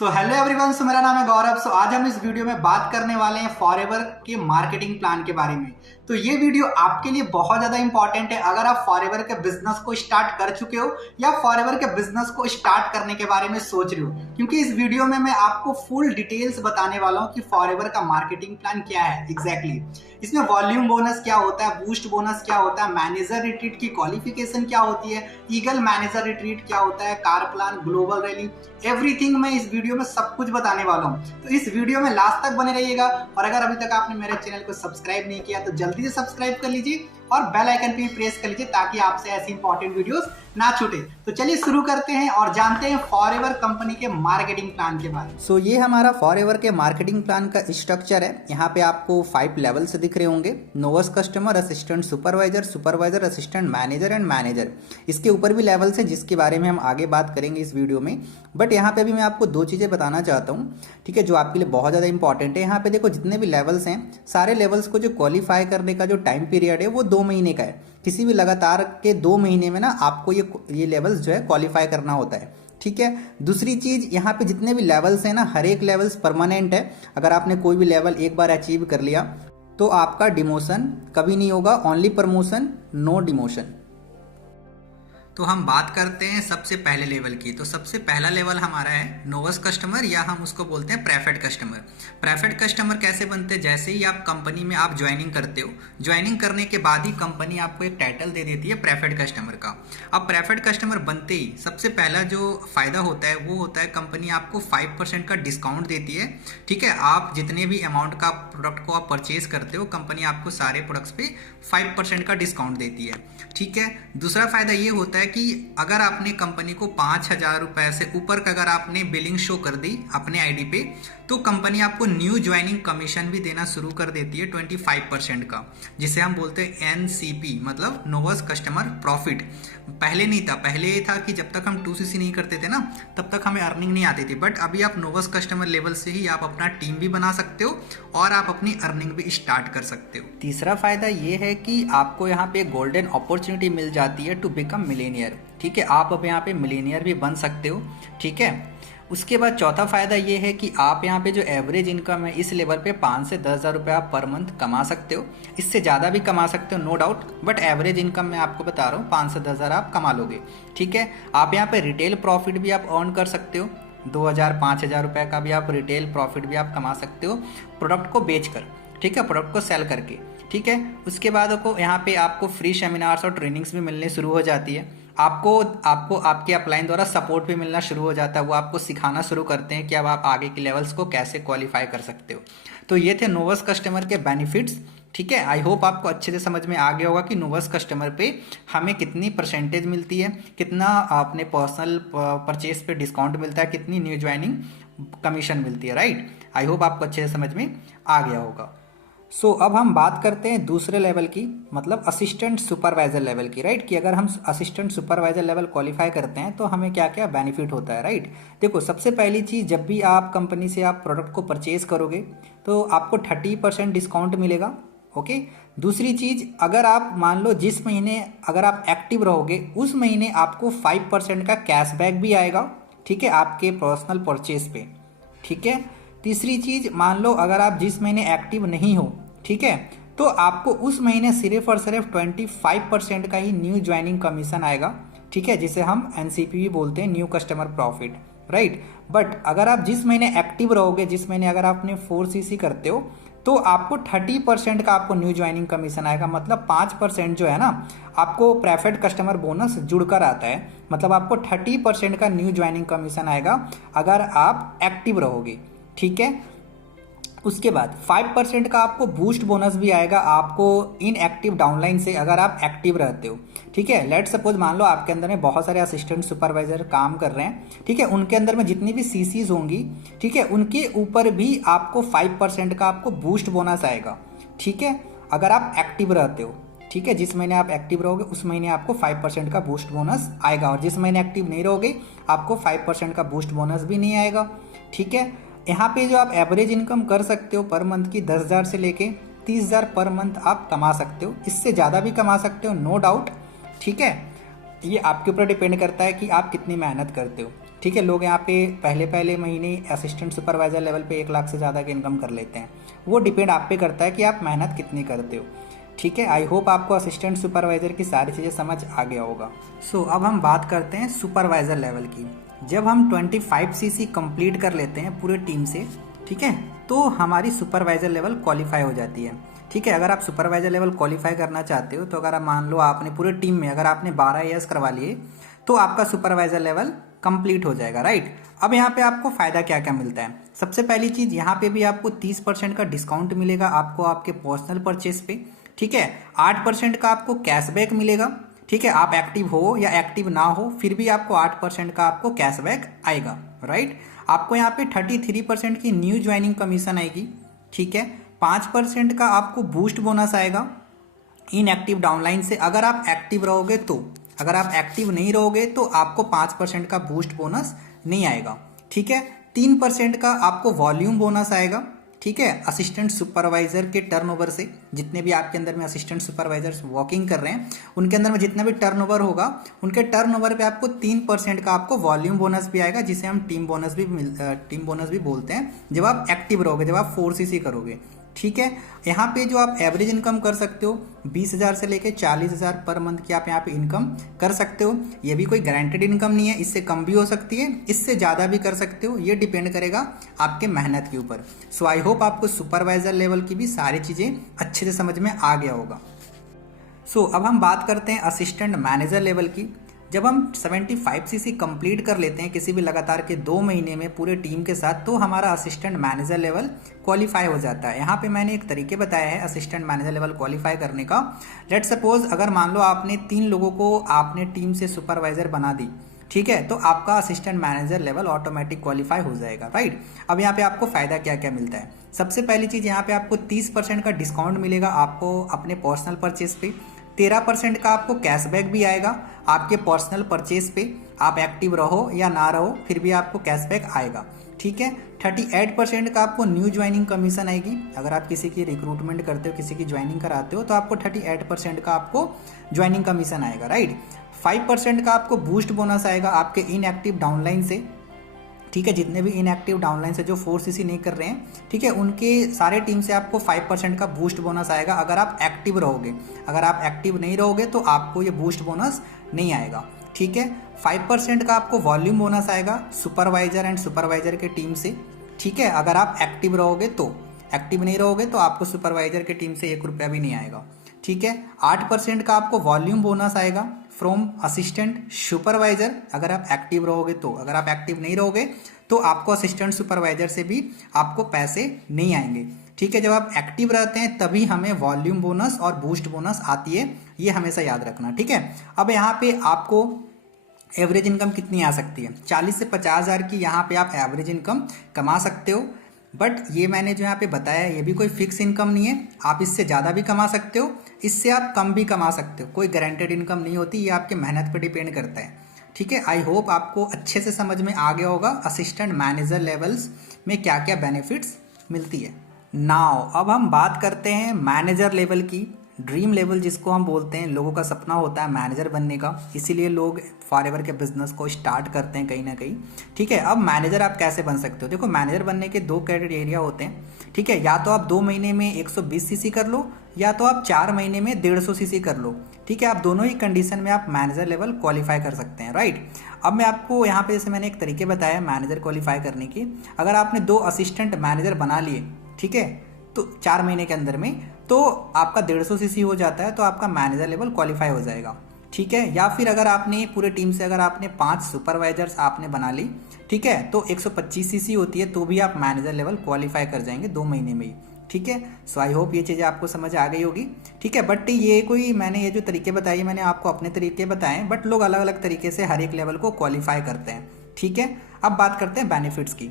Hello everyone, मेरा नाम है गौरव। आज हम इस वीडियो में बात करने वाले हैं फॉरएवर के मार्केटिंग प्लान के बारे में। तो ये वीडियो आपके लिए बहुत ज़्यादा इंपॉर्टेंट है अगर आप फॉरएवर के बिजनेस को स्टार्ट कर चुके हो या फॉरएवर के बिजनेस को स्टार्ट करने के बारे में सोच रहे हो, क्योंकि इस वीडियो में मैं आपको फुल डिटेल्स बताने वाला हूँ कि फॉरएवर का मार्केटिंग प्लान क्या है एग्जैक्टली। इसमें वॉल्यूम बोनस क्या होता है, बूस्ट बोनस क्या होता है, मैनेजर रिट्रीट की क्वालिफिकेशन क्या होती है, ईगल मैनेजर रिट्रीट क्या होता है, car plan, global rally, everything मैं इस वीडियो में सब कुछ बताने वाला हूँ। तो इस वीडियो में लास्ट तक बने रहिएगा और अगर अभी तक आपने मेरे चैनल को सब्सक्राइब नहीं किया तो जल्दी से सब्सक्राइब कर लीजिए और बेल आइकन पे प्रेस कर लीजिए ताकि आपसे ऐसी इंपॉर्टेंट वीडियोस ना छूटे। तो चलिए शुरू करते हैं और जानते हैं फॉरएवर कंपनी के मार्केटिंग प्लान के बारे में। ये हमारा फॉरएवर के मार्केटिंग प्लान का स्ट्रक्चर है। यहाँ पे आपको 5 लेवल्स दिख रहे होंगे: lowest customer, assistant supervisor, supervisor, assistant manager and manager. इसके ऊपर भी लेवल्स हैं जिसके बारे में हम आगे बात करेंगे इस वीडियो में। बट यहाँ पे भी मैं आपको 2 चीज़ें बताना चाहता हूँ, ठीक है, जो आपके लिए बहुत ज़्यादा इंपॉर्टेंट है। यहाँ पे देखो, जितने भी लेवल्स हैं सारे लेवल्स को जो क्वालिफाई करने का जो टाइम पीरियड है वो 2 महीने का है। किसी भी लगातार के 2 महीने में ना आपको ये लेवल्स जो है क्वालिफाई करना होता है, ठीक है। दूसरी चीज, यहाँ पे जितने भी लेवल्स हैं ना, हर एक लेवल्स परमानेंट है। अगर आपने कोई भी लेवल एक बार अचीव कर लिया तो आपका डिमोशन कभी नहीं होगा, ओनली प्रमोशन, नो डिमोशन। तो हम बात करते हैं सबसे पहले लेवल की। तो सबसे पहला लेवल हमारा है नोवेस्ट कस्टमर, या हम उसको बोलते हैं प्रेफर्ड कस्टमर। प्रेफर्ड कस्टमर कैसे बनते हैं? जैसे ही आप कंपनी में आप ज्वाइनिंग करते हो, ज्वाइनिंग करने के बाद ही कंपनी आपको एक टाइटल दे देती है प्रेफर्ड कस्टमर का। अब प्रेफर्ड कस्टमर बनते ही सबसे पहला जो फायदा होता है वो होता है कंपनी आपको 5% का डिस्काउंट देती है, ठीक है। आप जितने भी अमाउंट का प्रोडक्ट को आप परचेज करते हो, कंपनी आपको सारे प्रोडक्ट्स पे 5% का डिस्काउंट देती है, ठीक है। दूसरा फायदा ये होता है कि अगर आपने कंपनी को 5,000 रुपए से ऊपर का अगर आपने बिलिंग शो कर दी अपने आईडी पे, तो कंपनी आपको न्यू ज्वाइनिंग कमीशन भी देना शुरू कर देती है 25% का, जिसे हम बोलते हैं NCP, मतलब नोवेस्ट कस्टमर प्रॉफिट। पहले नहीं था, पहले ये था कि जब तक हम 2CC नहीं करते थे ना तब तक हमें अर्निंग नहीं आती थी। बट अभी आप नोवेस्ट कस्टमर लेवल से ही आप अपना टीम भी बना सकते हो और आप अपनी अर्निंग भी स्टार्ट कर सकते हो। तीसरा फायदा ये है कि आपको यहाँ पे गोल्डन अपॉर्चुनिटी मिल जाती है टू बिकम मिलेनियर, ठीक है। आप अब यहाँ पे मिलेनियर भी बन सकते हो, ठीक है। उसके बाद चौथा फायदा ये है कि आप यहाँ पे जो एवरेज इनकम है इस लेवल पे 5 से 10,000 रुपये आप पर मंथ कमा सकते हो। इससे ज़्यादा भी कमा सकते हो, no doubt, but average income मैं आपको बता रहा हूँ 5 से 10,000 आप कमा लोगे, ठीक है। आप यहाँ पे रिटेल प्रॉफिट भी आप अर्न कर सकते हो, 2,000 5,000 रुपये का भी आप रिटेल प्रॉफिट भी आप कमा सकते हो प्रोडक्ट को बेचकर, ठीक है, प्रोडक्ट को सेल करके, ठीक है। उसके बाद को यहाँ पे आपको फ्री सेमिनार्स और ट्रेनिंग्स भी मिलने शुरू हो जाती है। आपको आपके अपलाइन द्वारा सपोर्ट भी मिलना शुरू हो जाता है। वो आपको सिखाना शुरू करते हैं कि अब आप आगे के लेवल्स को कैसे क्वालिफाई कर सकते हो। तो ये थे नोवेस्ट कस्टमर के बेनिफिट्स, ठीक है। आई होप आपको अच्छे से समझ में आ गया होगा कि नोवेस्ट कस्टमर पे हमें कितनी परसेंटेज मिलती है, कितना अपने पर्सनल परचेज पे डिस्काउंट मिलता है, कितनी न्यू ज्वाइनिंग कमीशन मिलती है, राइट। आई होप आपको अच्छे से समझ में आ गया होगा। अब हम बात करते हैं दूसरे लेवल की, मतलब असिस्टेंट सुपरवाइजर लेवल की, राइट। कि अगर हम असिस्टेंट सुपरवाइजर लेवल क्वालिफाई करते हैं तो हमें क्या क्या बेनिफिट होता है, राइट। देखो, सबसे पहली चीज़, जब भी आप कंपनी से आप प्रोडक्ट को परचेज करोगे तो आपको 30% डिस्काउंट मिलेगा, ओके। दूसरी चीज़, अगर आप मान लो जिस महीने अगर आप एक्टिव रहोगे उस महीने आपको 5% का कैशबैक भी आएगा, ठीक है, आपके पर्सनल परचेज पे, ठीक है। तीसरी चीज़, मान लो अगर आप जिस महीने एक्टिव नहीं हो, ठीक है, तो आपको उस महीने सिर्फ और सिर्फ 25% का ही न्यू ज्वाइनिंग कमीशन आएगा, ठीक है, जिसे हम NCP भी बोलते हैं, new customer profit, right. But अगर आप जिस महीने एक्टिव रहोगे, जिस महीने अगर आपने 4CC करते हो, तो आपको 30% का आपको न्यू ज्वाइनिंग कमीशन आएगा। मतलब 5% जो है ना आपको प्रेफर्ड कस्टमर बोनस जुड़कर आता है, मतलब आपको 30% का न्यू ज्वाइनिंग कमीशन आएगा अगर आप एक्टिव रहोगे, ठीक है। उसके बाद 5% का आपको बूस्ट बोनस भी आएगा आपको इनएक्टिव डाउनलाइन से, अगर आप एक्टिव रहते हो, ठीक है। लेट सपोज मान लो आपके अंदर में बहुत सारे असिस्टेंट सुपरवाइजर काम कर रहे हैं, ठीक है, उनके अंदर में जितनी भी CCs होंगी, ठीक है, उनके ऊपर भी आपको 5% का आपको बूस्ट बोनस आएगा, ठीक है, अगर आप एक्टिव रहते हो, ठीक है। जिस महीने आप एक्टिव रहोगे उस महीने आपको 5% का बूस्ट बोनस आएगा, और जिस महीने एक्टिव नहीं रहोगे आपको 5% का बूस्ट बोनस भी नहीं आएगा, ठीक है। यहाँ पे जो आप एवरेज इनकम कर सकते हो पर मंथ की 10,000 से लेके 30,000 पर मंथ आप कमा सकते हो, इससे ज़्यादा भी कमा सकते हो, नो डाउट, ठीक है। ये आपके ऊपर डिपेंड करता है कि आप कितनी मेहनत करते हो। ठीक है, लोग यहाँ पे पहले पहले महीने असिस्टेंट सुपरवाइज़र लेवल पे 1 लाख से ज़्यादा की इनकम कर लेते हैं। वो डिपेंड आप पे करता है कि आप मेहनत कितनी करते हो। ठीक है, आई होप आपको असिस्टेंट सुपरवाइज़र की सारी चीज़ें समझ आ गया होगा। सो अब हम बात करते हैं सुपरवाइज़र लेवल की। जब हम 25 सीसी कंप्लीट कर लेते हैं पूरे टीम से, ठीक है, तो हमारी सुपरवाइज़र लेवल क्वालिफाई हो जाती है। ठीक है, अगर आप सुपरवाइज़र लेवल क्वालिफाई करना चाहते हो तो अगर आप मान लो आपने पूरे टीम में अगर आपने 12 ईयर्स करवा लिए तो आपका सुपरवाइज़र लेवल कंप्लीट हो जाएगा, राइट। अब यहाँ पे आपको फ़ायदा क्या क्या मिलता है। सबसे पहली चीज़, यहाँ पे भी आपको 30% का डिस्काउंट मिलेगा आपको आपके पर्सनल परचेस पे। ठीक है, 8% का आपको कैशबैक मिलेगा। ठीक है, आप एक्टिव हो या एक्टिव ना हो फिर भी आपको 8% का आपको कैशबैक आएगा, राइट। आपको यहाँ पे 33% की न्यू ज्वाइनिंग कमीशन आएगी। ठीक है, 5% का आपको बूस्ट बोनस आएगा इनएक्टिव डाउनलाइन से। अगर आप एक्टिव रहोगे तो, अगर आप एक्टिव नहीं रहोगे तो आपको 5% का बूस्ट बोनस नहीं आएगा। ठीक है, 3% का आपको वॉल्यूम बोनस आएगा। ठीक है, असिस्टेंट सुपरवाइजर के टर्नओवर से, जितने भी आपके अंदर में असिस्टेंट सुपरवाइजर्स वर्किंग कर रहे हैं उनके अंदर में जितना भी टर्नओवर होगा उनके टर्नओवर पे आपको 3% का आपको वॉल्यूम बोनस भी आएगा, जिसे हम टीम बोनस भी बोलते हैं, जब आप एक्टिव रहोगे, जब आप 4 सीसी करोगे। ठीक है, यहाँ पे जो आप एवरेज इनकम कर सकते हो 20,000 से लेके 40,000 पर मंथ की आप यहाँ पे इनकम कर सकते हो। ये भी कोई गारंटेड इनकम नहीं है, इससे कम भी हो सकती है, इससे ज़्यादा भी कर सकते हो, ये डिपेंड करेगा आपके मेहनत के ऊपर। सो आई होप आपको सुपरवाइजर लेवल की भी सारी चीज़ें अच्छे से समझ में आ गया होगा। सो अब हम बात करते हैं असिस्टेंट मैनेजर लेवल की। जब हम 75 सीसी कंप्लीट कर लेते हैं किसी भी लगातार के 2 महीने में पूरे टीम के साथ, तो हमारा असिस्टेंट मैनेजर लेवल क्वालिफाई हो जाता है। यहाँ पे मैंने एक तरीके बताया है असिस्टेंट मैनेजर लेवल क्वालिफाई करने का। लेट सपोज अगर मान लो आपने 3 लोगों को आपने टीम से सुपरवाइजर बना दी, ठीक है, तो आपका assistant manager level automatic qualify हो जाएगा, राइट। अब यहाँ पे आपको फायदा क्या क्या मिलता है। सबसे पहली चीज़, यहाँ पे आपको 30% का डिस्काउंट मिलेगा आपको अपने पर्सनल परचेज पे। 13% का आपको कैशबैक भी आएगा आपके पर्सनल परचेज पे। आप एक्टिव रहो या ना रहो फिर भी आपको कैशबैक आएगा। ठीक है, 38% का आपको न्यू ज्वाइनिंग कमीशन आएगी। अगर आप किसी की रिक्रूटमेंट करते हो, किसी की ज्वाइनिंग कराते हो, तो आपको 38% का आपको ज्वाइनिंग कमीशन आएगा, राइट। 5% का आपको बूस्ट बोनस आएगा आपके इनएक्टिव डाउनलाइन से। ठीक है, जितने भी इनएक्टिव डाउनलाइन से जो 4 सीसी नहीं कर रहे हैं, ठीक है, उनके सारे टीम से आपको 5% का बूस्ट बोनस आएगा अगर आप एक्टिव रहोगे। अगर आप एक्टिव नहीं रहोगे तो आपको ये बूस्ट बोनस नहीं आएगा। ठीक है, 5% का आपको वॉल्यूम बोनस आएगा सुपरवाइजर एंड सुपरवाइजर के टीम से। ठीक है, अगर आप एक्टिव रहोगे तो, एक्टिव नहीं रहोगे तो आपको सुपरवाइजर के टीम से 1 रुपया भी नहीं आएगा। ठीक है, 8% का आपको वॉल्यूम बोनस आएगा फ्रॉम असिस्टेंट सुपरवाइजर अगर आप एक्टिव रहोगे तो। अगर आप एक्टिव नहीं रहोगे तो आपको असिस्टेंट सुपरवाइजर से भी आपको पैसे नहीं आएंगे। ठीक है, जब आप एक्टिव रहते हैं तभी हमें वॉल्यूम बोनस और बूस्ट बोनस आती है, ये हमेशा याद रखना। ठीक है, अब यहाँ पे आपको एवरेज इनकम कितनी आ सकती है, 40 से 50,000 की यहाँ पे आप एवरेज इनकम कमा सकते हो। बट ये मैंने जो यहाँ पे बताया ये भी कोई फिक्स इनकम नहीं है, आप इससे ज़्यादा भी कमा सकते हो, इससे आप कम भी कमा सकते हो, कोई गारंटेड इनकम नहीं होती, ये आपके मेहनत पे डिपेंड करता है। ठीक है, आई होप आपको अच्छे से समझ में आ गया होगा असिस्टेंट मैनेजर लेवल्स में क्या क्या बेनिफिट्स मिलती है। नाउ अब हम बात करते हैं मैनेजर लेवल की। ड्रीम लेवल जिसको हम बोलते हैं, लोगों का सपना होता है मैनेजर बनने का, इसीलिए लोग फॉरएवर के बिजनेस को स्टार्ट करते हैं कहीं ना कहीं। ठीक है, अब मैनेजर आप कैसे बन सकते हो। देखो, मैनेजर बनने के 2 क्राइटेरिया होते हैं। ठीक है, या तो आप 2 महीने में 120 सीसी कर लो, या तो आप 4 महीने में 150 सीसी कर लो। ठीक है, आप दोनों ही कंडीशन में आप मैनेजर लेवल क्वालिफाई कर सकते हैं, राइट। अब मैं आपको यहाँ पे जैसे मैंने एक तरीके बताया मैनेजर क्वालिफाई करने की, अगर आपने 2 असिस्टेंट मैनेजर बना लिए, ठीक है, तो 4 महीने के अंदर में, तो आपका 150 सीसी हो जाता है, तो आपका मैनेजर लेवल क्वालिफाई हो जाएगा। ठीक है, या फिर अगर आपने पूरे टीम से अगर आपने 5 सुपरवाइजर्स आपने बना ली, ठीक है, तो 125 सीसी होती है, तो भी आप मैनेजर लेवल क्वालिफाई कर जाएंगे 2 महीने में ही। ठीक है, सो आई होप ये चीज़ें आपको समझ आ गई होगी। ठीक है, बट ये कोई मैंने ये जो तरीके बताए मैंने आपको अपने तरीके बताए, बट लोग अलग अलग तरीके से हर एक लेवल को क्वालिफाई करते हैं। ठीक है, अब बात करते हैं बेनिफिट्स की।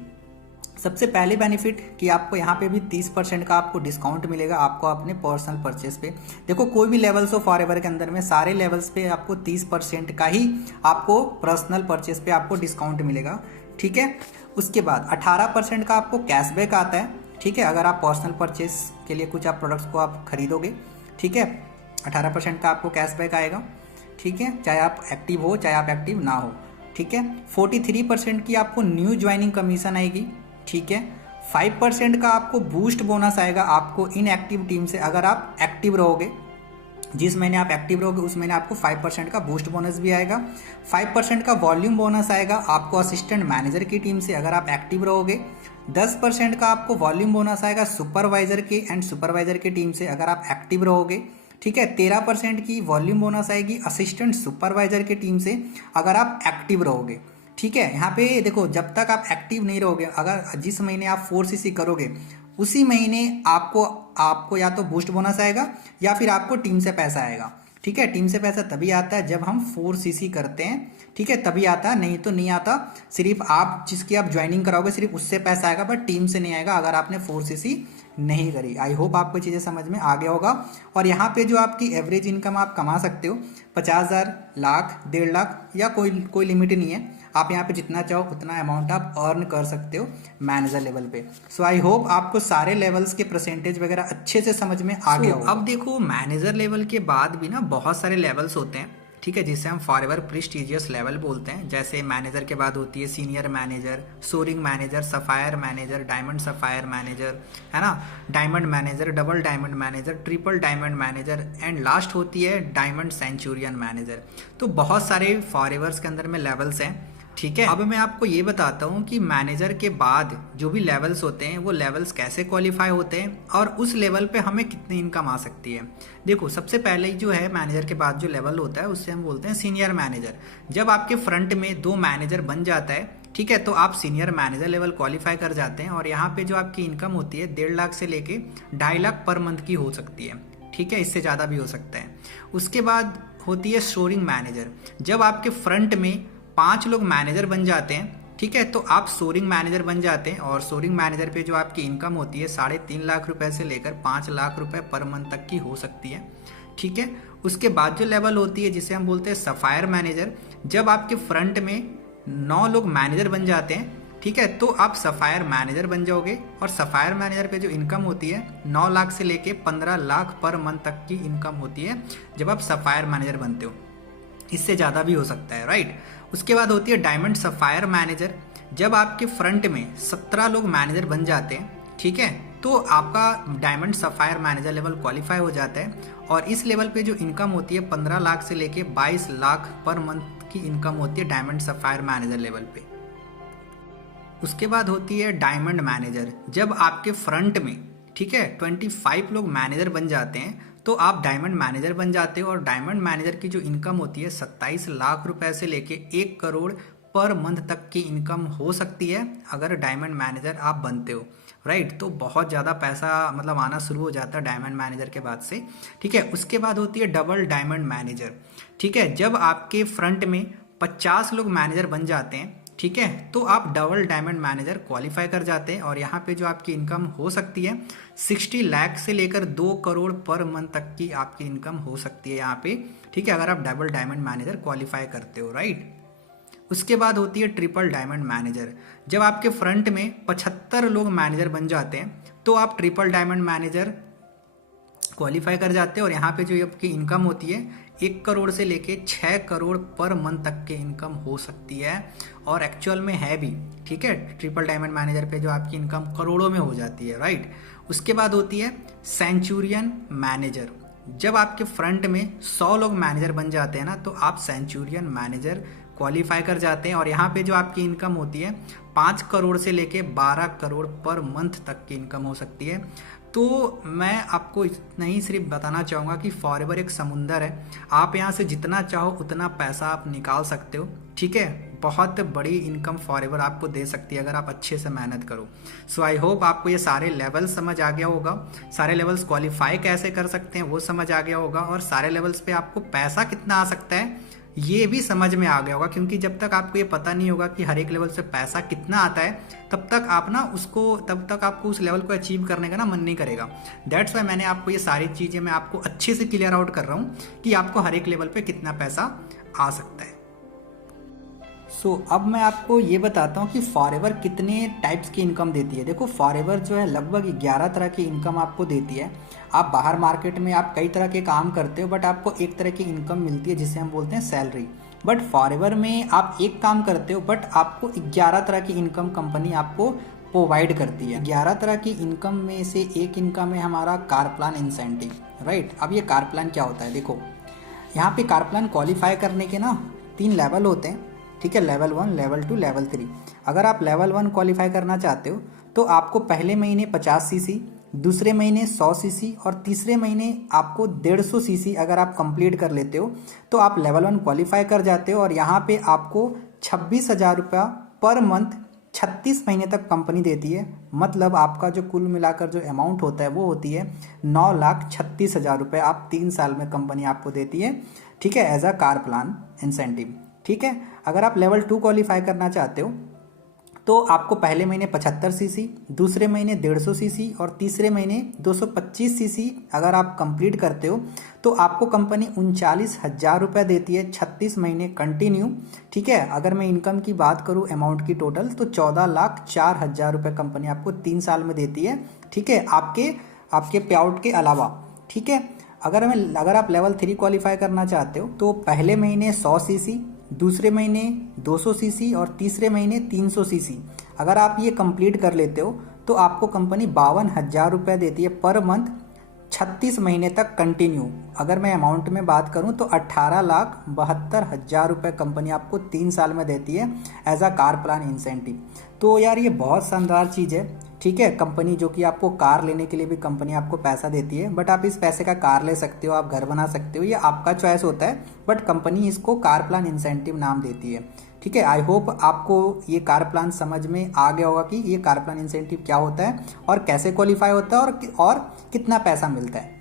सबसे पहले बेनिफिट कि आपको यहाँ पे भी 30% का आपको डिस्काउंट मिलेगा आपको अपने पर्सनल परचेस पे। देखो, कोई भी लेवल्स हो फॉरएवर के अंदर में सारे लेवल्स पे आपको 30% का ही आपको पर्सनल परचेस पे आपको डिस्काउंट मिलेगा। ठीक है, उसके बाद 18% का आपको कैशबैक आता है। ठीक है, अगर आप पर्सनल परचेस के लिए कुछ आप प्रोडक्ट्स को आप खरीदोगे, ठीक है, 18% का आपको कैशबैक आएगा। ठीक है, चाहे आप एक्टिव हो चाहे आप एक्टिव ना हो। ठीक है। 43% की आपको न्यू ज्वाइनिंग कमीशन आएगी, ठीक है। 5% का आपको बूस्ट बोनस आएगा आपको इनएक्टिव टीम से, अगर आप एक्टिव रहोगे, जिस महीने आप एक्टिव रहोगे उस महीने आपको 5% का बूस्ट बोनस भी आएगा। 5% का वॉल्यूम बोनस आएगा आपको असिस्टेंट मैनेजर की टीम से, अगर आप एक्टिव रहोगे। 10% का आपको वॉल्यूम बोनस आएगा सुपरवाइजर के एंड सुपरवाइजर की टीम से, अगर आप एक्टिव रहोगे, ठीक है। 13% की वॉल्यूम बोनस आएगी असिस्टेंट सुपरवाइजर की टीम से, अगर आप एक्टिव रहोगे, ठीक है। यहाँ पे देखो, जब तक आप एक्टिव नहीं रहोगे, अगर जिस महीने आप 4cc करोगे उसी महीने आपको या तो बूस्ट बोनस आएगा या फिर आपको टीम से पैसा आएगा, ठीक है। टीम से पैसा तभी आता है जब हम 4cc करते हैं, ठीक है, तभी आता है, नहीं तो नहीं आता। सिर्फ आप जिसकी आप ज्वाइनिंग कराओगे सिर्फ उससे पैसा आएगा, बट टीम से नहीं आएगा अगर आपने 4cc नहीं करी। आई होप आपको चीज़ें समझ में आ गया होगा। और यहाँ पे जो आपकी एवरेज इनकम आप कमा सकते हो 50,000, लाख, 1.5 लाख या कोई लिमिट नहीं है। आप यहाँ पे जितना चाहो उतना अमाउंट आप अर्न कर सकते हो मैनेजर लेवल पे। सो आई होप आपको सारे लेवल्स के परसेंटेज वगैरह अच्छे से समझ में आ गया होगा। अब देखो, मैनेजर लेवल के बाद भी ना बहुत सारे लेवल्स होते हैं, ठीक है, जिसे हम फॉरएवर प्रेस्टिजियस लेवल बोलते हैं। जैसे मैनेजर के बाद होती है senior manager, soaring manager, sapphire manager, diamond sapphire manager, है ना, diamond manager, double diamond manager, triple diamond manager and last होती है डायमंड सेंचुरियन मैनेजर। तो बहुत सारे फॉरएवर्स के अंदर में लेवल्स हैं, ठीक है। अब मैं आपको ये बताता हूँ कि मैनेजर के बाद जो भी लेवल्स होते हैं वो लेवल्स कैसे क्वालिफाई होते हैं और उस लेवल पे हमें कितनी इनकम आ सकती है। देखो, सबसे पहले जो है मैनेजर के बाद जो लेवल होता है उससे हम बोलते हैं सीनियर मैनेजर। जब आपके फ्रंट में 2 मैनेजर बन जाता है, ठीक है, तो आप सीनियर मैनेजर लेवल क्वालिफाई कर जाते हैं और यहाँ पे जो आपकी इनकम होती है 1.5 लाख से लेके 2.5 लाख पर मंथ की हो सकती है, ठीक है, इससे ज़्यादा भी हो सकता है। उसके बाद होती है सोरिंग मैनेजर। जब आपके फ्रंट में 5 लोग मैनेजर बन जाते हैं, ठीक है, तो आप सोरिंग मैनेजर बन जाते हैं और सोरिंग मैनेजर पे जो आपकी इनकम होती है 3.5 लाख रुपए से लेकर 5 लाख रुपए पर मंथ तक की हो सकती है, ठीक है। उसके बाद जो लेवल होती है जिसे हम बोलते हैं सफायर मैनेजर। जब आपके फ्रंट में 9 लोग मैनेजर बन जाते हैं, ठीक है, तो आप सफायर मैनेजर बन जाओगे और सफायर मैनेजर पे जो इनकम होती है 9 लाख से लेके 15 लाख पर मंथ तक की इनकम होती है जब आप सफायर मैनेजर बनते हो, इससे ज़्यादा भी हो सकता है, राइट। उसके बाद होती है डायमंड सफायर मैनेजर। जब आपके फ्रंट में 17 लोग मैनेजर बन जाते हैं, ठीक है, तो आपका diamond sapphire manager level qualify हो जाता है और इस लेवल पे जो इनकम होती है 15 लाख से लेके 22 लाख पर मंथ की इनकम होती है डायमंड सफायर मैनेजर लेवल पे। उसके बाद होती है डायमंड मैनेजर। जब आपके फ्रंट में, ठीक है, 25 लोग मैनेजर बन जाते हैं तो आप डायमंड मैनेजर बन जाते हो और डायमंड मैनेजर की जो इनकम होती है 27 लाख रुपए से लेके 1 करोड़ पर मंथ तक की इनकम हो सकती है अगर डायमंड मैनेजर आप बनते हो, राइट। तो बहुत ज़्यादा पैसा मतलब आना शुरू हो जाता है डायमंड मैनेजर के बाद से, ठीक है। उसके बाद होती है डबल डायमंड मैनेजर, ठीक है। जब आपके फ्रंट में 50 लोग मैनेजर बन जाते हैं, ठीक है, तो आप डबल डायमंड मैनेजर क्वालिफाई कर जाते हैं और यहाँ पे जो आपकी इनकम हो सकती है 60 लाख से लेकर 2 करोड़ पर मंथ तक की आपकी इनकम हो सकती है यहाँ पे, ठीक है, अगर आप डबल डायमंड मैनेजर क्वालिफाई करते हो, राइट। उसके बाद होती है ट्रिपल डायमंड मैनेजर। जब आपके फ्रंट में 75 लोग मैनेजर बन जाते हैं तो आप ट्रिपल डायमंड मैनेजर क्वालिफाई कर जाते हैं और यहाँ पे जो आपकी इनकम होती है 1 करोड़ से लेके 6 करोड़ पर मंथ तक की इनकम हो सकती है और एक्चुअल में है भी, ठीक है। ट्रिपल डायमंड मैनेजर पे जो आपकी इनकम करोड़ों में हो जाती है, राइट। उसके बाद होती है सेंचुरियन मैनेजर। जब आपके फ्रंट में 100 लोग मैनेजर बन जाते हैं ना तो आप सेंचुरियन मैनेजर क्वालिफाई कर जाते हैं और यहाँ पे जो आपकी इनकम होती है 5 करोड़ से लेके 12 करोड़ पर मंथ तक की इनकम हो सकती है। तो मैं आपको इतना ही सिर्फ बताना चाहूँगा कि फॉरएवर एक समुंदर है, आप यहाँ से जितना चाहो उतना पैसा आप निकाल सकते हो, ठीक है। बहुत बड़ी इनकम फॉरएवर आपको दे सकती है अगर आप अच्छे से मेहनत करो। सो आई होप आपको ये सारे लेवल्स समझ आ गया होगा, सारे लेवल्स क्वालिफाई कैसे कर सकते हैं वो समझ आ गया होगा और सारे लेवल्स पे आपको पैसा कितना आ सकता है ये भी समझ में आ गया होगा, क्योंकि जब तक आपको ये पता नहीं होगा कि हर एक लेवल से पैसा कितना आता है तब तक आपको उस लेवल को अचीव करने का ना मन नहीं करेगा। दैट्स वाई मैंने आपको ये सारी चीज़ें मैं आपको अच्छे से क्लियर आउट कर रहा हूँ कि आपको हर एक लेवल पे कितना पैसा आ सकता है। अब मैं आपको ये बताता हूँ कि फॉरएवर कितने टाइप्स की इनकम देती है। देखो, फॉरएवर जो है लगभग 11 तरह की इनकम आपको देती है। आप बाहर मार्केट में आप कई तरह के काम करते हो बट आपको एक तरह की इनकम मिलती है जिसे हम बोलते हैं सैलरी। बट फॉरएवर में आप एक काम करते हो, बट आपको 11 तरह की इनकम कंपनी आपको प्रोवाइड करती है। 11 तरह की इनकम में से एक इनकम है हमारा कार प्लान इंसेंटिव, राइट। अब ये कार प्लान क्या होता है, देखो यहाँ पे कार प्लान क्वालिफाई करने के ना 3 लेवल होते हैं, ठीक है, लेवल 1, लेवल 2, लेवल 3। अगर आप लेवल 1 क्वालिफाई करना चाहते हो तो आपको पहले महीने 50 सीसी, दूसरे महीने 100 सीसी और तीसरे महीने आपको 150 सीसी अगर आप कंप्लीट कर लेते हो तो आप लेवल 1 क्वालिफाई कर जाते हो। और यहाँ पे आपको 26,000 रुपया पर मंथ 36 महीने तक कंपनी देती है। मतलब आपका जो कुल मिलाकर जो अमाउंट होता है वो होती है 9,36,000 रुपये आप 3 साल में कंपनी आपको देती है, ठीक है, as a car plan incentive, ठीक है। अगर आप लेवल 2 क्वालिफाई करना चाहते हो तो आपको पहले महीने 75 सीसी, दूसरे महीने 150 सीसी और तीसरे महीने 225 सीसी अगर आप कंप्लीट करते हो तो आपको कंपनी 39,000 रुपये देती है 36 महीने कंटिन्यू, ठीक है। अगर मैं इनकम की बात करूं अमाउंट की टोटल तो 14,04,000 रुपये कंपनी आपको 3 साल में देती है, ठीक है, आपके पे आउट के अलावा, ठीक है। अगर आप लेवल 3 क्वालिफाई करना चाहते हो तो पहले महीने 100 सीसी, दूसरे महीने 200 सीसी और तीसरे महीने 300 सीसी अगर आप ये कंप्लीट कर लेते हो तो आपको कंपनी 52,000 रुपये देती है पर मंथ 36 महीने तक कंटिन्यू। अगर मैं अमाउंट में बात करूं तो 18,72,000 रुपये कंपनी आपको 3 साल में देती है as a car plan incentive. तो यार ये बहुत शानदार चीज़ है, ठीक है। कंपनी जो कि आपको कार लेने के लिए भी कंपनी आपको पैसा देती है, बट आप इस पैसे का कार ले सकते हो, आप घर बना सकते हो, ये आपका चॉइस होता है, बट कंपनी इसको कार प्लान इंसेंटिव नाम देती है, ठीक है। आई होप आपको ये कार प्लान समझ में आ गया होगा कि ये कार प्लान इंसेंटिव क्या होता है और कैसे क्वालिफाई होता है और कितना पैसा मिलता है।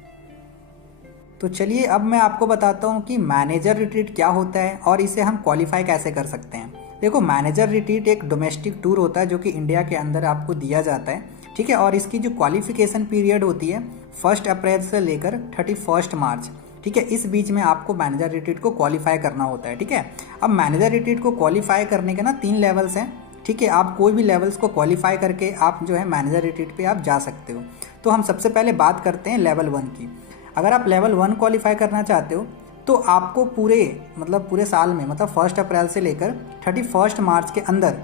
तो चलिए अब मैं आपको बताता हूँ कि मैनेजर रिट्रीट क्या होता है और इसे हम क्वालिफाई कैसे कर सकते हैं। देखो मैनेजर रिट्रीट एक डोमेस्टिक टूर होता है जो कि इंडिया के अंदर आपको दिया जाता है, ठीक है। और इसकी जो क्वालिफिकेशन पीरियड होती है 1 अप्रैल से लेकर 31 मार्च, ठीक है। इस बीच में आपको मैनेजर रिट्रीट को क्वालिफाई करना होता है, ठीक है। अब मैनेजर रिट्रीट को क्वालिफाई करने के ना 3 लेवल्स हैं, ठीक है। आप कोई भी लेवल्स को क्वालिफाई करके आप जो है मैनेजर रिट्रीट पे आप जा सकते हो। तो हम सबसे पहले बात करते हैं लेवल 1 की। अगर आप लेवल 1 क्वालिफाई करना चाहते हो तो आपको पूरे साल में मतलब 1 अप्रैल से लेकर 31 मार्च के अंदर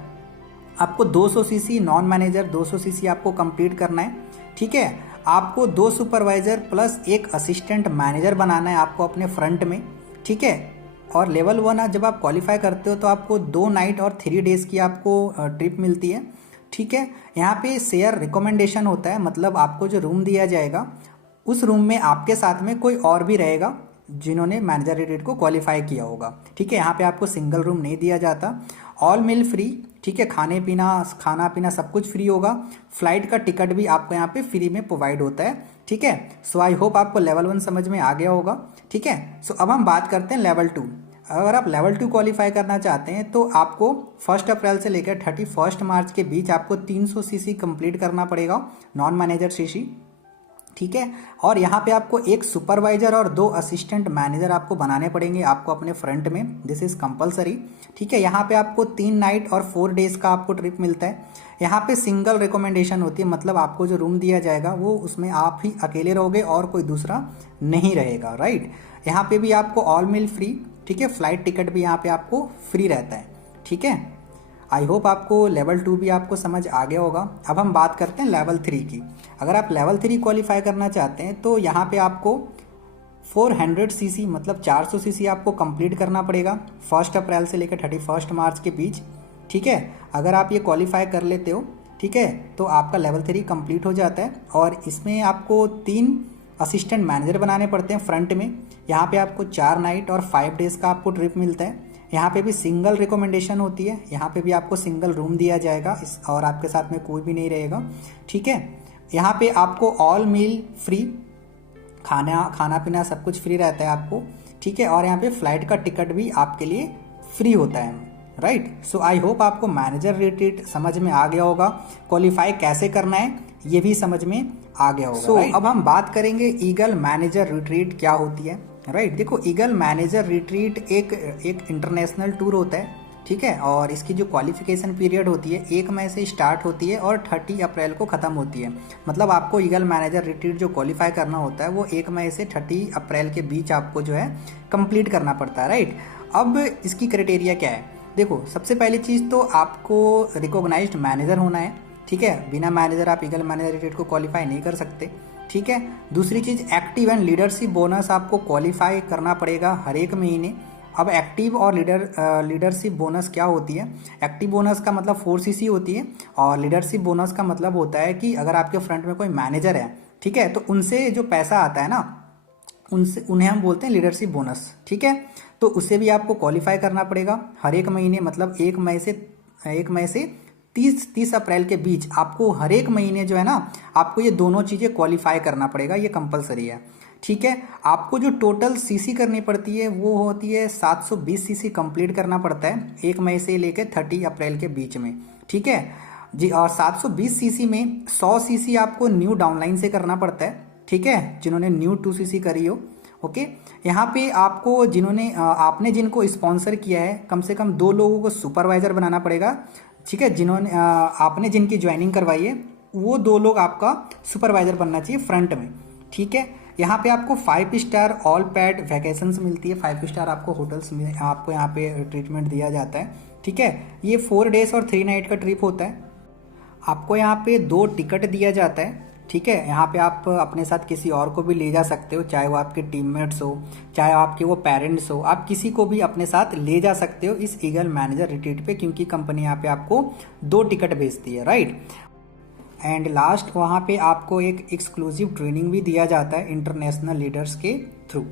आपको 200 सीसी नॉन मैनेजर 200 सीसी आपको कंप्लीट करना है, ठीक है। आपको 2 सुपरवाइजर प्लस 1 असिस्टेंट मैनेजर बनाना है आपको अपने फ्रंट में, ठीक है। और लेवल 1 जब आप क्वालिफाई करते हो तो आपको 2 नाइट और 3 डेज़ की आपको ट्रिप मिलती है, ठीक है। यहाँ पे शेयर रिकमेंडेशन होता है, मतलब आपको जो रूम दिया जाएगा उस रूम में आपके साथ में कोई और भी रहेगा जिन्होंने मैनेजर रिट्रीट को क्वालिफाई किया होगा, ठीक है। यहाँ पे आपको सिंगल रूम नहीं दिया जाता, ऑल मील फ्री, ठीक है। खाना पीना सब कुछ फ्री होगा। फ्लाइट का टिकट भी आपको यहाँ पे फ्री में प्रोवाइड होता है, ठीक है। सो आई होप आपको लेवल 1 समझ में आ गया होगा, ठीक है। सो अब हम बात करते हैं लेवल 2। अगर आप लेवल 2 क्वालिफाई करना चाहते हैं तो आपको 1 अप्रैल से लेकर 31 मार्च के बीच आपको 300 सीसी कंप्लीट करना पड़ेगा नॉन मैनेजर सीसी, ठीक है। और यहाँ पे आपको 1 सुपरवाइजर और 2 असिस्टेंट मैनेजर आपको बनाने पड़ेंगे आपको अपने फ्रंट में, दिस इज कंपलसरी, ठीक है। यहाँ पे आपको 3 नाइट और 4 डेज का आपको ट्रिप मिलता है। यहाँ पे सिंगल रिकमेंडेशन होती है, मतलब आपको जो रूम दिया जाएगा वो उसमें आप ही अकेले रहोगे और कोई दूसरा नहीं रहेगा, राइट। यहाँ पे भी आपको ऑल मील फ्री, ठीक है। फ्लाइट टिकट भी यहाँ पे आपको फ्री रहता है, ठीक है। आई होप आपको लेवल 2 भी आपको समझ आ गया होगा। अब हम बात करते हैं लेवल 3 की। अगर आप लेवल 3 क्वालिफाई करना चाहते हैं तो यहाँ पे आपको 400 सीसी मतलब 400 सीसी आपको कंप्लीट करना पड़ेगा 1 अप्रैल से लेकर 31 मार्च के बीच, ठीक है। अगर आप ये क्वालिफाई कर लेते हो, ठीक है, तो आपका लेवल 3 कंप्लीट हो जाता है। और इसमें आपको 3 असिस्टेंट मैनेजर बनाने पड़ते हैं फ्रंट में। यहाँ पे आपको 4 नाइट और 5 डेज़ का आपको ट्रिप मिलता है। यहाँ पे भी सिंगल रिकमेंडेशन होती है, यहाँ पे भी आपको सिंगल रूम दिया जाएगा और आपके साथ में कोई भी नहीं रहेगा, ठीक है। यहाँ पे आपको ऑल मील फ्री, खाना पीना सब कुछ फ्री रहता है आपको, ठीक है। और यहाँ पे फ्लाइट का टिकट भी आपके लिए फ्री होता है, राइट। सो आई होप आपको मैनेजर रिट्रीट समझ में आ गया होगा, क्वालिफाई कैसे करना है ये भी समझ में आ गया होगा। सो अब हम बात करेंगे ईगल मैनेजर रिट्रीट क्या होती है, राइट। देखो ईगल मैनेजर रिट्रीट एक इंटरनेशनल टूर होता है, ठीक है। और इसकी जो क्वालिफिकेशन पीरियड होती है 1 मई से स्टार्ट होती है और 30 अप्रैल को ख़त्म होती है। मतलब आपको ईगल मैनेजर रिट्रीट जो क्वालिफाई करना होता है वो 1 मई से 30 अप्रैल के बीच आपको जो है कंप्लीट करना पड़ता है, राइट। अब इसकी क्राइटेरिया क्या है? देखो, सबसे पहली चीज़ तो आपको रिकॉग्नाइज्ड मैनेजर होना है, ठीक है। बिना मैनेजर आप ईगल मैनेजर रिट्रीट को क्वालिफाई नहीं कर सकते, ठीक है। दूसरी चीज़, एक्टिव एंड लीडरशिप बोनस आपको क्वालिफाई करना पड़ेगा हर एक महीने। अब एक्टिव और लीडरशिप बोनस क्या होती है? एक्टिव बोनस का मतलब 4cc होती है, और लीडरशिप बोनस का मतलब होता है कि अगर आपके फ्रंट में कोई मैनेजर है, ठीक है, तो उनसे जो पैसा आता है ना, उन्हें हम बोलते हैं लीडरशिप बोनस, ठीक है। तो उसे भी आपको क्वालिफाई करना पड़ेगा हर एक महीने, मतलब 1 मई से 30 अप्रैल के बीच आपको हर एक महीने जो है ना, आपको ये दोनों चीज़ें क्वालिफाई करना पड़ेगा, ये कंपलसरी है, ठीक है। आपको जो टोटल सीसी करनी पड़ती है वो होती है 720 सीसी कंप्लीट करना पड़ता है 1 मई से लेकर 30 अप्रैल के बीच में, ठीक है जी। और 720 सीसी में 100 सीसी आपको न्यू डाउनलाइन से करना पड़ता है, ठीक है, जिन्होंने न्यू 2 सीसी करी हो, ओके। यहाँ पे आपको आपने जिनको स्पॉन्सर किया है, कम से कम 2 लोगों को सुपरवाइजर बनाना पड़ेगा, ठीक है। आपने जिनकी ज्वाइनिंग करवाई है वो 2 लोग आपका सुपरवाइजर बनना चाहिए फ्रंट में, ठीक है। यहाँ पे आपको 5 स्टार ऑल पैड वैकेशंस मिलती है, 5 स्टार आपको होटल्स में आपको यहाँ पे ट्रीटमेंट दिया जाता है, ठीक है। ये 4 डेज और 3 नाइट का ट्रिप होता है। आपको यहाँ पे 2 टिकट दिया जाता है, ठीक है। यहाँ पे आप अपने साथ किसी और को भी ले जा सकते हो, चाहे वो आपके टीममेट्स हो, चाहे आपके वो पेरेंट्स हो, आप किसी को भी अपने साथ ले जा सकते हो इस ईगल मैनेजर रिट्रीट पे, क्योंकि कंपनी यहाँ पे आपको 2 टिकट भेजती है, राइट। एंड लास्ट, वहाँ पे आपको एक एक्सक्लूसिव ट्रेनिंग भी दिया जाता है इंटरनेशनल लीडर्स के थ्रू।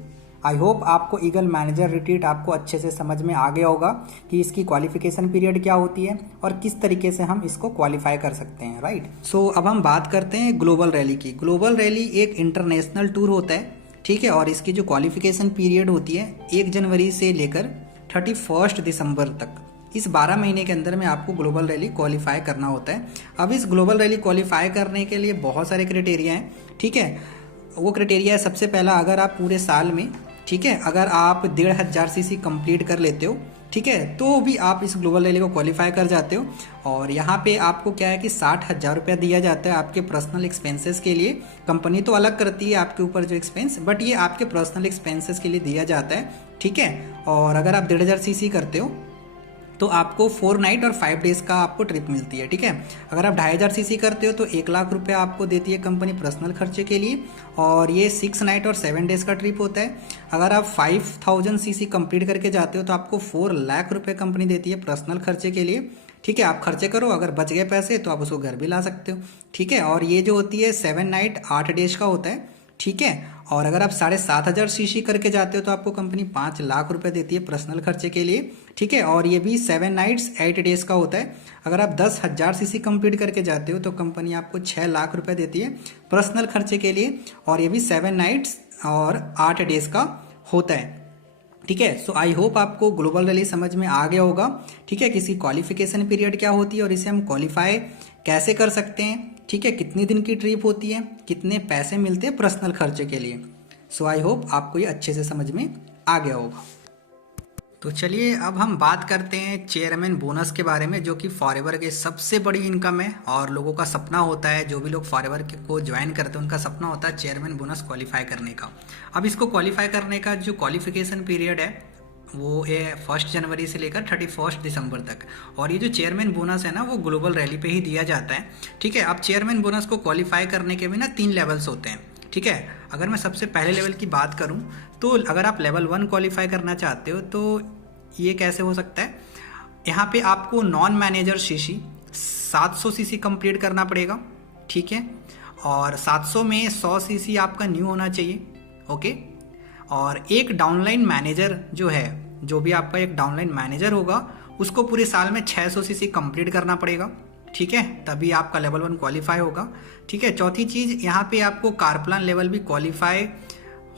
आई होप आपको ईगल मैनेजर रिट्रीट आपको अच्छे से समझ में आ गया होगा कि इसकी क्वालिफिकेशन पीरियड क्या होती है और किस तरीके से हम इसको क्वालिफाई कर सकते हैं, राइट। सो अब हम बात करते हैं ग्लोबल रैली की। ग्लोबल रैली एक इंटरनेशनल टूर होता है, ठीक है, और इसकी जो क्वालिफिकेशन पीरियड होती है 1 जनवरी से लेकर 31 दिसंबर तक, इस 12 महीने के अंदर में आपको ग्लोबल रैली क्वालिफाई करना होता है। अब इस ग्लोबल रैली क्वालिफाई करने के लिए बहुत सारे क्राइटेरिया हैं, ठीक है। वो क्राइटेरिया है, सबसे पहला, अगर आप पूरे साल में, ठीक है, अगर आप 1500 सीसी कंप्लीट कर लेते हो, ठीक है, तो भी आप इस ग्लोबल रैली को क्वालिफाई कर जाते हो। और यहाँ पे आपको क्या है कि 60,000 रुपया दिया जाता है आपके पर्सनल एक्सपेंसेस के लिए। कंपनी तो अलग करती है आपके ऊपर जो एक्सपेंस, बट ये आपके पर्सनल एक्सपेंसेस के लिए दिया जाता है, ठीक है। और अगर आप 1500 सीसी करते हो तो आपको 4 नाइट और 5 डेज का आपको ट्रिप मिलती है, ठीक है। अगर आप 2500 सीसी करते हो तो 1 लाख रुपया आपको देती है कंपनी पर्सनल खर्चे के लिए, और ये 6 नाइट और 7 डेज का ट्रिप होता है। अगर आप 5000 सीसी कंप्लीट करके जाते हो तो आपको 4 लाख रुपये कंपनी देती है पर्सनल खर्चे के लिए, ठीक है। आप खर्चे करो, अगर बच गए पैसे तो आप उसको घर भी ला सकते हो, ठीक है। और ये जो होती है 7 नाइट 8 डेज का होता है, ठीक है। और अगर आप 7500 सीसी करके जाते हो तो आपको कंपनी 5 लाख रुपए देती है पर्सनल खर्चे के लिए, ठीक है। और ये भी 7 नाइट्स 8 डेज का होता है। अगर आप 10,000 सीसी कंप्लीट करके जाते हो तो कंपनी आपको 6 लाख रुपए देती है पर्सनल खर्चे के लिए, और ये भी 7 नाइट्स और 8 डेज का होता है, ठीक है। सो आई होप आपको ग्लोबल रैली समझ में आ गया होगा, ठीक है, कि इसकी क्वालिफिकेशन पीरियड क्या होती है और इसे हम क्वालिफाई कैसे कर सकते हैं, ठीक है, कितनी दिन की ट्रिप होती है, कितने पैसे मिलते हैं पर्सनल खर्चे के लिए। सो आई होप आपको ये अच्छे से समझ में आ गया होगा। तो चलिए अब हम बात करते हैं चेयरमैन बोनस के बारे में, जो कि फॉरएवर के सबसे बड़ी इनकम है और लोगों का सपना होता है, जो भी लोग फॉरएवर को ज्वाइन करते हैं उनका सपना होता है चेयरमैन बोनस क्वालिफाई करने का। अब इसको क्वालिफाई करने का जो क्वालिफिकेशन पीरियड है वो है 1 जनवरी से लेकर 31 दिसंबर तक, और ये जो चेयरमैन बोनस है ना वो ग्लोबल रैली पे ही दिया जाता है, ठीक है। अब चेयरमैन बोनस को क्वालिफाई करने के भी ना 3 लेवल्स होते हैं, ठीक है। अगर मैं सबसे पहले लेवल की बात करूं तो अगर आप लेवल 1 क्वालिफाई करना चाहते हो तो ये कैसे हो सकता है, यहाँ पे आपको non manager CC 700 CC complete करना पड़ेगा, ठीक है। और 700 में 100 सीसी आपका न्यू होना चाहिए, ओके। और एक डाउनलाइन मैनेजर जो है, जो भी आपका एक डाउनलाइन मैनेजर होगा उसको पूरे साल में 600 सीसी कंप्लीट करना पड़ेगा, ठीक है, तभी आपका लेवल 1 क्वालिफाई होगा, ठीक है। चौथी चीज़, यहाँ पे आपको कारप्लान लेवल भी क्वालिफाई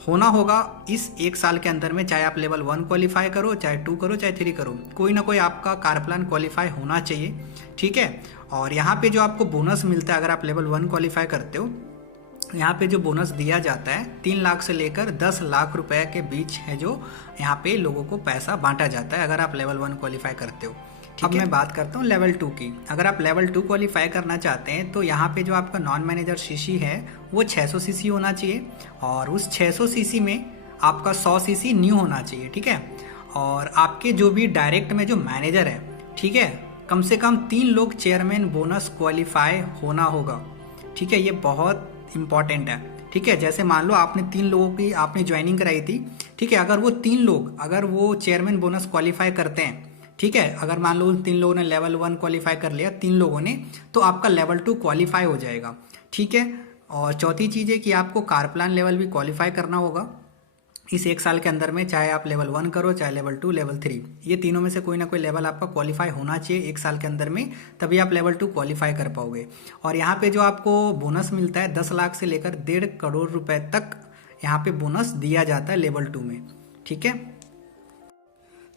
होना होगा इस 1 साल के अंदर में, चाहे आप लेवल 1 क्वालिफाई करो, चाहे 2 करो, चाहे 3 करो, कोई ना कोई आपका कारप्लान क्वालिफाई होना चाहिए, ठीक है। और यहाँ पे जो आपको बोनस मिलता है अगर आप लेवल 1 क्वालिफाई करते हो, यहाँ पे जो बोनस दिया जाता है 3 लाख से लेकर 10 लाख रुपए के बीच है, जो यहाँ पे लोगों को पैसा बांटा जाता है अगर आप लेवल 1 क्वालिफाई करते हो। अब मैं बात करता हूँ लेवल 2 की। अगर आप लेवल 2 क्वालिफाई करना चाहते हैं तो यहाँ पे जो आपका नॉन मैनेजर सीसी है वो 600 सीसी होना चाहिए, और उस 600 सीसी में आपका 100 सीसी न्यू होना चाहिए, ठीक है। और आपके जो भी डायरेक्ट में जो मैनेजर है, ठीक है, कम से कम 3 लोग चेयरमैन बोनस क्वालिफाई होना होगा। ठीक है, ये बहुत इंपॉर्टेंट है। ठीक है, जैसे मान लो आपने 3 लोगों की आपने ज्वाइनिंग कराई थी। ठीक है, अगर वो 3 लोग अगर वो चेयरमैन बोनस क्वालिफाई करते हैं, ठीक है, अगर मान लो उन 3 लोगों ने लेवल 1 क्वालिफाई कर लिया, 3 लोगों ने, तो आपका लेवल 2 क्वालिफाई हो जाएगा। ठीक है, और चौथी चीज़ है कि आपको कार प्लान लेवल भी क्वालिफाई करना होगा इस 1 साल के अंदर में, चाहे आप लेवल 1 करो, चाहे लेवल 2, लेवल 3, ये तीनों में से कोई ना कोई लेवल आपका क्वालिफाई होना चाहिए 1 साल के अंदर में, तभी आप लेवल 2 क्वालिफाई कर पाओगे। और यहाँ पे जो आपको बोनस मिलता है 10 लाख से लेकर 1.5 करोड़ रुपए तक यहाँ पे बोनस दिया जाता है लेवल 2 में। ठीक है,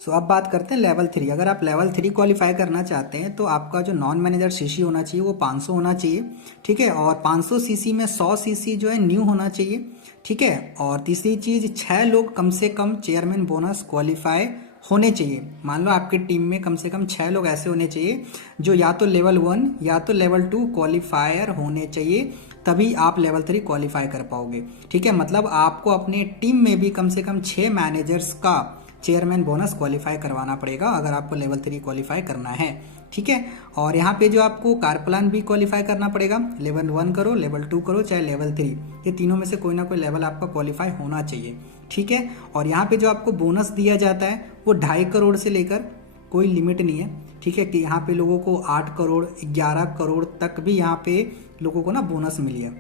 सो अब बात करते हैं लेवल 3। अगर आप लेवल 3 क्वालिफाई करना चाहते हैं तो आपका जो नॉन मैनेजर सीसी होना चाहिए वो 500 होना चाहिए। ठीक है, और 500 सीसी में 100 सीसी जो है न्यू होना चाहिए। ठीक है, और तीसरी चीज़ 6 लोग कम से कम चेयरमैन बोनस क्वालिफाई होने चाहिए। मान लो आपकी टीम में कम से कम 6 लोग ऐसे होने चाहिए जो या तो लेवल 1 या तो लेवल 2 क्वालिफायर होने चाहिए, तभी आप लेवल 3 क्वालिफाई कर पाओगे। ठीक है, मतलब आपको अपने टीम में भी कम से कम 6 मैनेजर्स का चेयरमैन बोनस क्वालिफाई करवाना पड़ेगा अगर आपको लेवल 3 क्वालिफाई करना है। ठीक है, और यहाँ पे जो आपको कार प्लान भी क्वालिफाई करना पड़ेगा, लेवल 1 करो, लेवल 2 करो, चाहे लेवल 3, ये तीनों में से कोई ना कोई लेवल आपका क्वालिफाई होना चाहिए। ठीक है, और यहाँ पे जो आपको बोनस दिया जाता है वो 2.5 करोड़ से लेकर कोई लिमिट नहीं है। ठीक है, कि यहाँ पे लोगों को 8 करोड़ 11 करोड़ तक भी यहाँ पे लोगों को ना बोनस मिली है।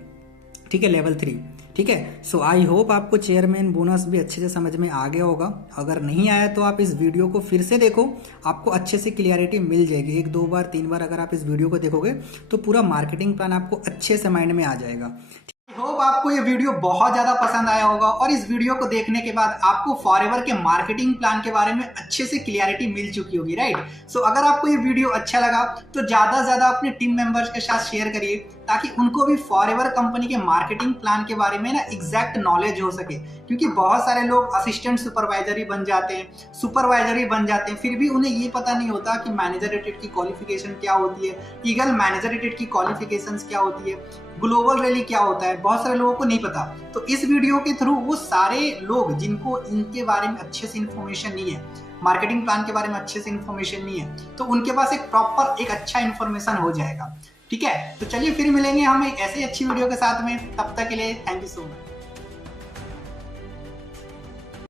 ठीक है, लेवल 3। ठीक है, सो आई होप आपको चेयरमैन बोनस भी अच्छे से समझ में आ गया होगा। अगर नहीं आया तो आप इस वीडियो को फिर से देखो, आपको अच्छे से क्लियरिटी मिल जाएगी। 1 2 बार 3 बार अगर आप इस वीडियो को देखोगे तो पूरा मार्केटिंग प्लान आपको अच्छे से माइंड में आ जाएगा। होप आपको ये वीडियो बहुत ज्यादा पसंद आया होगा और इस वीडियो को देखने के बाद आपको फॉरएवर के मार्केटिंग प्लान के बारे में अच्छे से क्लियरिटी मिल चुकी होगी, राइट। सो अगर आपको ये वीडियो अच्छा लगा तो ज्यादा से ज्यादा अपने टीम मेंबर्स के साथ शेयर करिए ताकि उनको भी फॉरएवर कंपनी के मार्केटिंग प्लान के बारे में ना एग्जैक्ट नॉलेज हो सके। क्योंकि बहुत सारे लोग असिस्टेंट सुपरवाइजर ही बन जाते हैं, सुपरवाइजर ही बन जाते हैं, फिर भी उन्हें ये पता नहीं होता कि मैनेजर रेटेड की क्वालिफिकेशन क्या होती है, ईगल मैनेजर रेटेड की क्वालिफिकेशंस क्या होती है, ग्लोबल रैली क्या होता है, बहुत सारे लोगों को नहीं पता। तो इस वीडियो के थ्रू वो सारे लोग जिनको इनके बारे में अच्छे से इन्फॉर्मेशन नहीं है, मार्केटिंग प्लान के बारे में अच्छे से इन्फॉर्मेशन नहीं है, तो उनके पास एक प्रॉपर एक अच्छा इन्फॉर्मेशन हो जाएगा। ठीक है, तो चलिए फिर मिलेंगे हम एक ऐसे अच्छी वीडियो के साथ में, तब तक के लिए थैंक यू सो मच।